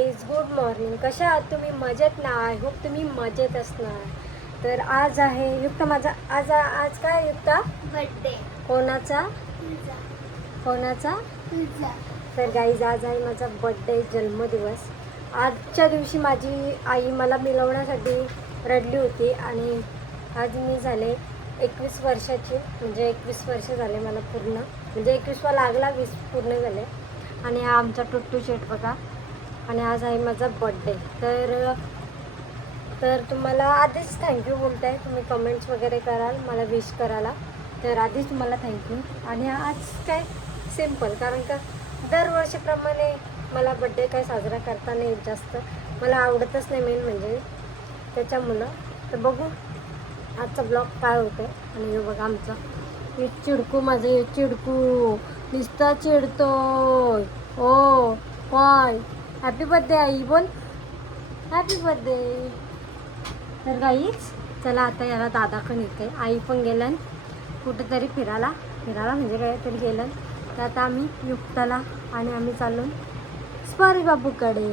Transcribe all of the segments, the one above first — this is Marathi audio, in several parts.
Guys, good morning. कशा आहात तुम्ही? मजेत ना? आय होप तुम्ही मजेत असणार. तर आज आहे युक्ता माझा आज काय युक्ता? बर्थडे. कोणाचा? तुझा. कोणाचा? तुझा. तर गाईज, आज आहे माझा बर्थडे, जन्मदिवस. आजच्या दिवशी माझी आई मला मिळवण्यासाठी रडली होती आणि आज मी झाले 21 वर्षाची. म्हणजे 21 वर्ष झाले मला पूर्ण. म्हणजे 21वा लागला, 20 पूर्ण झाले. आणि हा आमचा टुट्टू शेट बघा. आणि आज आहे माझा बर्थडे. तर तुम्हाला आधीच थँक्यू बोलत आहे. तुम्ही कमेंट्स वगैरे कराल मला विश करायला, तर आधीच तुम्हाला थँक्यू. आणि आज काय सिम्पल, कारण का दरवर्षीप्रमाणे मला बड्डे काय साजरा करता नाही येत जास्त. मला आवडतच नाही मेन म्हणजे त्याच्यामुळं. तर बघू आजचा ब्लॉग काय होतं. आणि हे बघा आमचा हे चिडकू, माझं हे चिडकू नुसता चिडतोय. ओ काय हॅपी बर्थडे आई, बोल हॅपी बर्थडे. तर गाईच चला आता याला दादा पण येते. आई पण गेलं कुठेतरी फिरायला म्हणजे काहीतरी गेलं. तर आता आम्ही युक्ताला आणि आम्ही चाललो स्पारी बाबूकडे.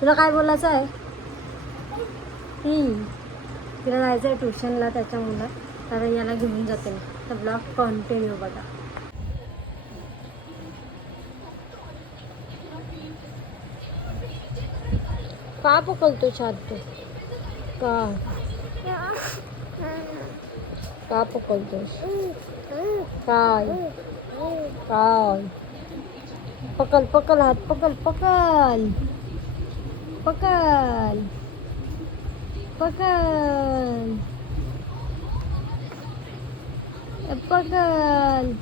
तुला काय बोलायचं आहे? तिला जायचं आहे ट्युशनला त्याच्यामुळं. तर याला घेऊन जाते मी. तर ब्लॉग कंटिन्यू बघा. का पकडतो छात तू? का पकडतोस? काय काय पकल हात पकल पकल पकल पकल पकल.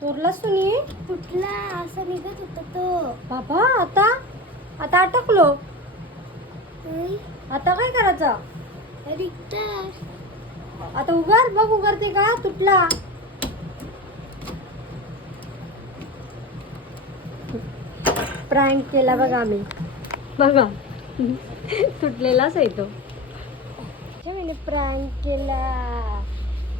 तुरलास तुम्ही? कुठला असं निघत होता तो बाबा. आता अटकलो. आता काय करायचं? आता उगार बघ, उगारते का? तुटला. प्रँक केला बघा आम्ही. बघा तुटलेलाच आहे तो. मी प्रँक केला.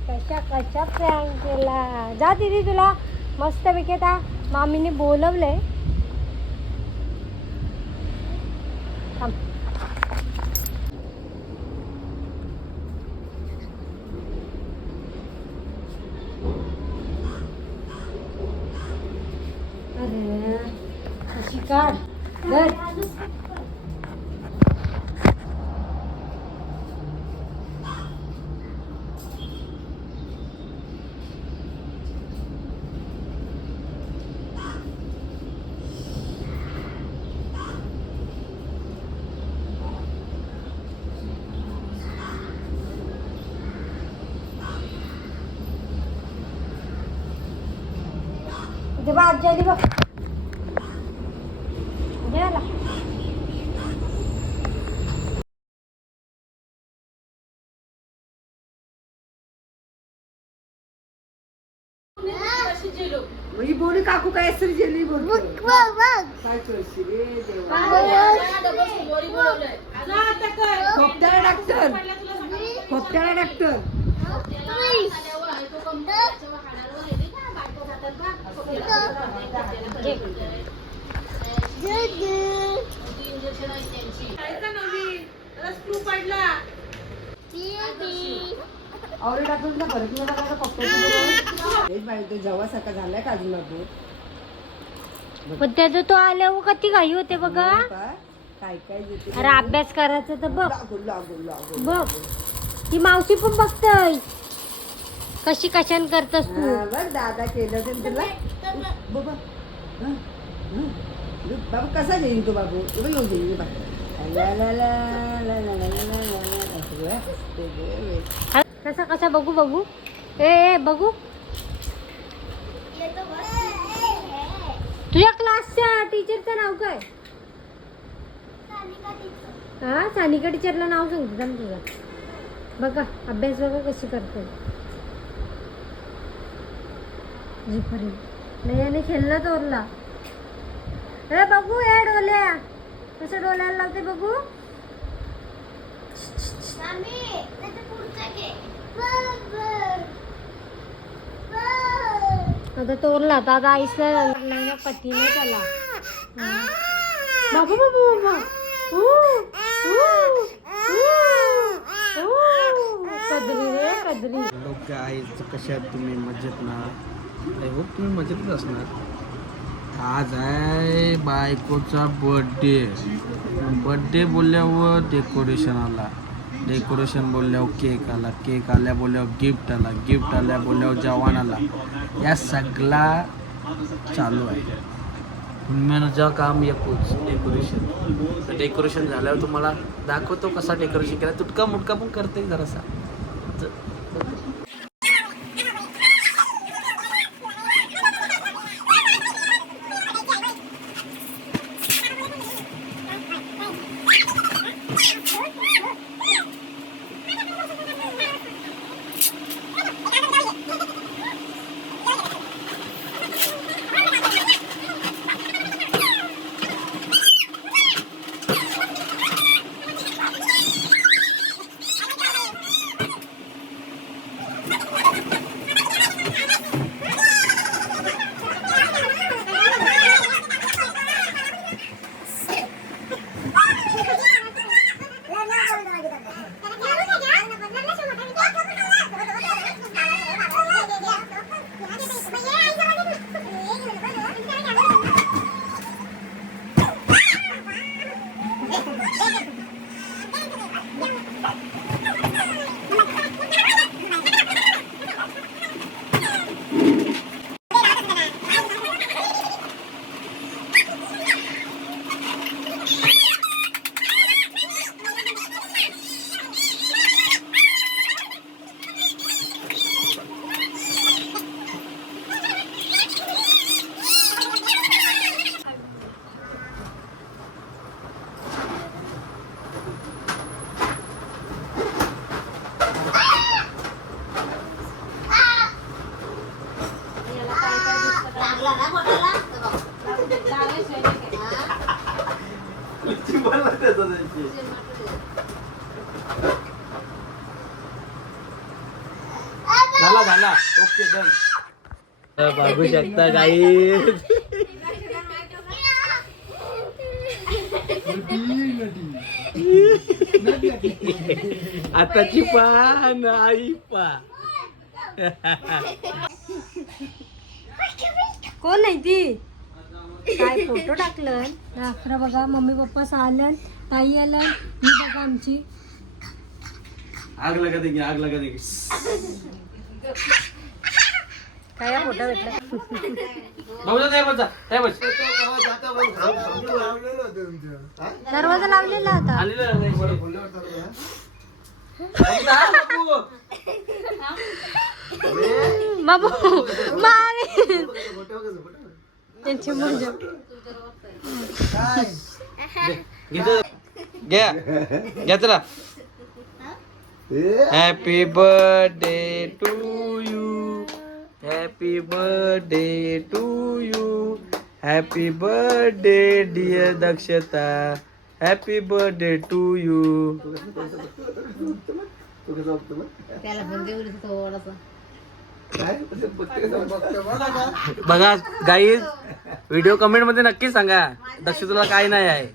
कशा प्रँक केला. जा दीदी, तुला मस्तपैकी आता मामीने बोलवलंय. थांब. अरे कशी काढ घर. इथे बघ आजी आली बघ. जेवायला. ही बोली काकू काय असरी जेली बोल काय करशी रे देवा. खोपट्याला डॉक्टर. और डॉक्टर ना भरत मला काय खोपट्याचं हेच पाहिजे. जेव्हा सकाळ झालाय का अजून बाबू? पण त्याचं तो आल्यावर किती घाई होते बघा. काय काय देते. अरे अभ्यास करायचा तर बघ. लागू बघ ती मावशी पण बघतय कशान करतस तू. बघ दादा केलं ते तुला. बाबा बाबू कसा येईन तो बाबू? येऊन जाईल कसा बघू ए बघू. तुझ्या क्लासच्या टीचरचं नाव काय? हा, सानिका टीचरला नाव सांगितलं ना तुझं. बघा अभ्यास बघा कशी करते. नाही याने खेळला तोरला. अरे बघू ए डोल्या कसं डोल्याला लावते बघू. आता तोरला आता आईसला मारलाय ना पतीने त्याला. बाबा बाबा बाबा कदरी रे कदरी. लोक आहेत कशा आहेत तुम्ही? मजेत ना? आय होप तुम्ही मजेतच असणार. आज आहे बायकोचा बर्थडे बोलल्यावर डेकोरेशन आला, डेकोरेशन बोलल्यावर केक आला, केक आल्या बोलल्यावर गिफ्ट आला, गिफ्ट आल्या बोलल्यावर जेवण आला. या सगळा चालू आहे. मेनचं काम एकूच डेकोरेशन. डेकोरेशन झाल्यावर तुम्हाला दाखवतो कसा डेकोरेशन केला. तुटका मुटका पण करते जरासा. झाला ओके डन. बघू शकता काही आताची पा नाही पा. कोण नाही ती? काय फोटो टाकलं अकरा बघा. मम्मी पप्पा आलं, ताई आलं, ही बघा आमची. आग लगा देंगे, आग लगा देंगे. काय फोटो भेटला? दरवाजा लावलेला होता. बाबू मारे त्यांची मजा. घ्या घ्या चला. Happy birthday to you, happy birthday to you, happy birthday dear Dakshata, happy birthday to you. बघा गाईज, व्हिडिओ कमेंट मध्ये नक्की सांगा दक्षताला काय नाही आहे.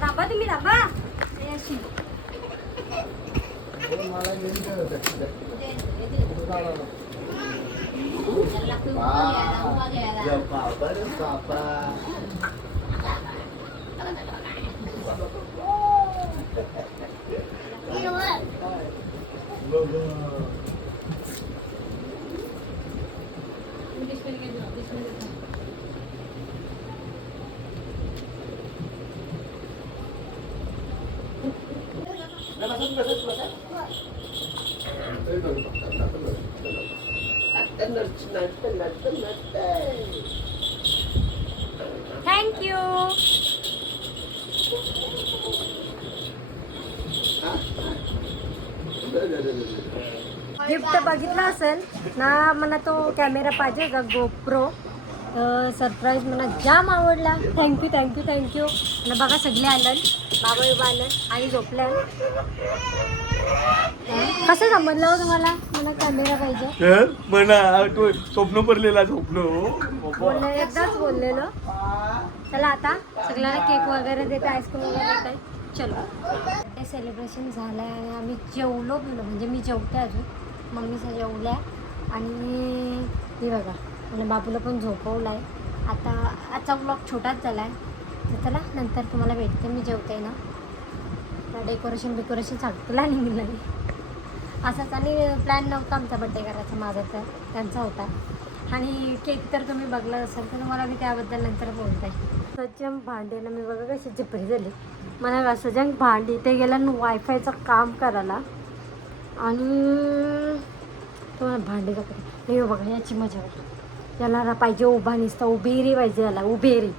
दाबा तुम्ही दाबा. Thank you. गिफ्ट बघितला असेल ना. मला तो कॅमेरा पाहिजे का गोप्रो. सरप्राईज मला जाम आवडला. Thank you thank you thank you. आणि बघा सगळे आलं. बाबा बिबा आले आणि झोपल्या. कसं समजलं हो तुम्हाला मला कॅमेरा पाहिजे म्हणा तो स्वप्न पडलेला स्वप्न बोलले एकदाच बोललेलो. चला आता सगळ्यांना केक वगैरे देते आईस्क्रीम वगैरे देत आहे. चलो ते सेलिब्रेशन झालं आहे आणि आम्ही जेवलो गेलो म्हणजे मी जेवते अजून मम्मीचं जेवल्या आणि हे बघा मला बाबूला पण झोपवलं आहे. आता आजचा ब्लॉग छोटाच झाला आहे तर चला नंतर तुम्हाला भेटते मी जेवते ना. तर डेकोरेशन सगळं निघलं असाच आणि प्लॅन नव्हता आमचा बड्डे करायचा माझा तर त्यांचा होता. आणि केक तर तुम्ही बघला असाल तर तुम्हाला मी त्याबद्दल नंतर बोलत आहे. सज्जन भांडे ना मी बघा कशी जिपरी झाली मला सज्जन भांडी ते गेलं वायफायचं काम करायला आणि तुम्हाला भांडी कपडे हे बघा याची मजा बघा. त्याला पाहिजे उभा नुसतं उभेरी पाहिजे याला उभेरी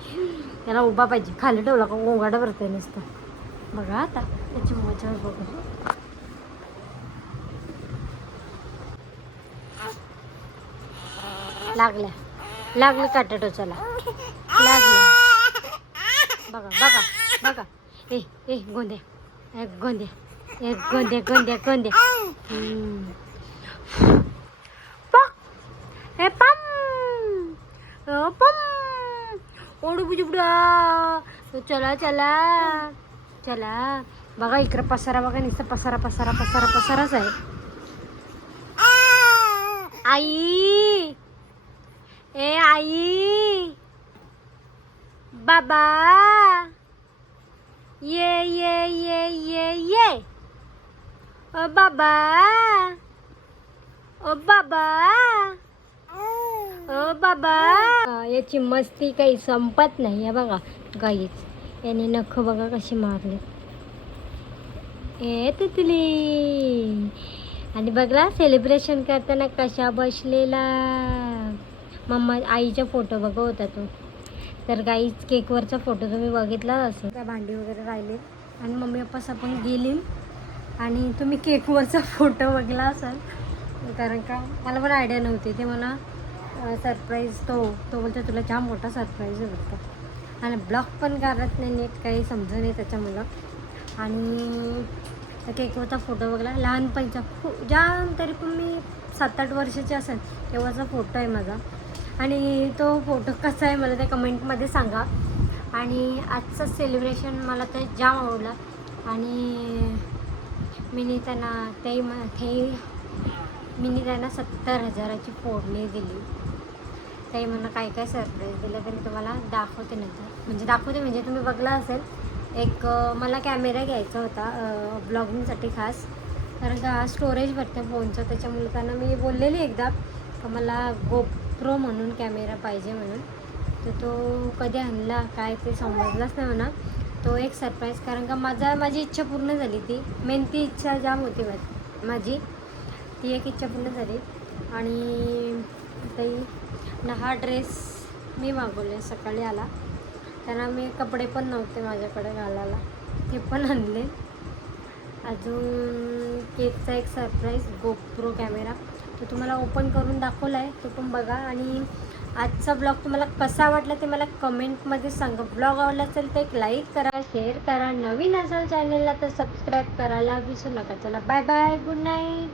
त्याला उभा पाहिजे खाली ठेवला का गोंगाडा भरते नुसतं बघा आता त्याची मजा बघा. लागलं काटा टोचाला लागलं बघा बघा बघा ए गोंद्या गोंद्या पम ओढू बुजुबडा चला चला चला बघा इकडं पसारा बघा नुसतं पसाराच आहे. आई ए आई बाबा ये ओ बाबा ओ बाबा याची मस्ती काही संपत नाही आहे बघा गाईच याने नख बघा कशी मारले ए तिथली आणि बघला सेलिब्रेशन करताना कशा बसलेला मम्मा आईचा फोटो बघा होता तो. तर गाईच केकवरचा फोटो तुम्ही बघितला असं त्या भांडी वगैरे राहिले आणि मम्मी पप्पा पण गेली आणि तुम्ही केकवरचा फोटो बघला असाल कारण का मला पण आयडिया नव्हती ते मला सरप्राईज तो बोलतो तुला जाम मोठा सरप्राईज होता आणि ब्लॉग पण करत नाही नीट काही समजून नाही त्याच्यामुळं. आणि त्या केकवरचा फोटो बघला लहानपणीचा जाम तरी पण मी 7-8 वर्षाची असेल तेव्हाचा फोटो आहे माझा आणि तो फोटो कसा आहे मला ते कमेंटमध्ये सांगा. आणि आजचं सेलिब्रेशन मला ते जाम आवडलं आणि मी त्यांना 70,000ची फोडणी दिली. ते मला काय काय सरप्राईज दिलं ते मी तुम्हाला दाखवते नंतर म्हणजे तुम्ही बघला असेल. एक मला कॅमेरा घ्यायचा होता ब्लॉगिंगसाठी खास कारण स्टोरेज भरते फोनचं त्याच्यामुळे त्यांना मी बोललेली एकदा का मला गोप्रो म्हणून कॅमेरा पाहिजे म्हणून तर तो कधी आणला काय ते समजलंच नाही म्हणा. तो एक सरप्राईज कारण का माझी इच्छा पूर्ण झाली ती मेन ती इच्छा जाम होती माझी ती एक इच्छा पूर्ण झाली. आणि ताई हा ड्रेस मी मागवले सकाळी आला त्यांना मी कपडे पण नव्हते माझ्याकडे घालायला ते पण आणले. अजून केकचा एक सरप्राईज गोप्रो कॅमेरा तो तुम्हाला ओपन करून दाखवला आहे तो पण बघा. आणि आजचा ब्लॉग तुम्हाला कसा वाटला ते मला कमेंटमध्ये सांगा. ब्लॉग आवडला असेल तर एक लाईक करा शेअर करा नवीन असेल चॅनलला तर सबस्क्राईब करायला विसरू नका. चला बाय बाय गुड नाईट.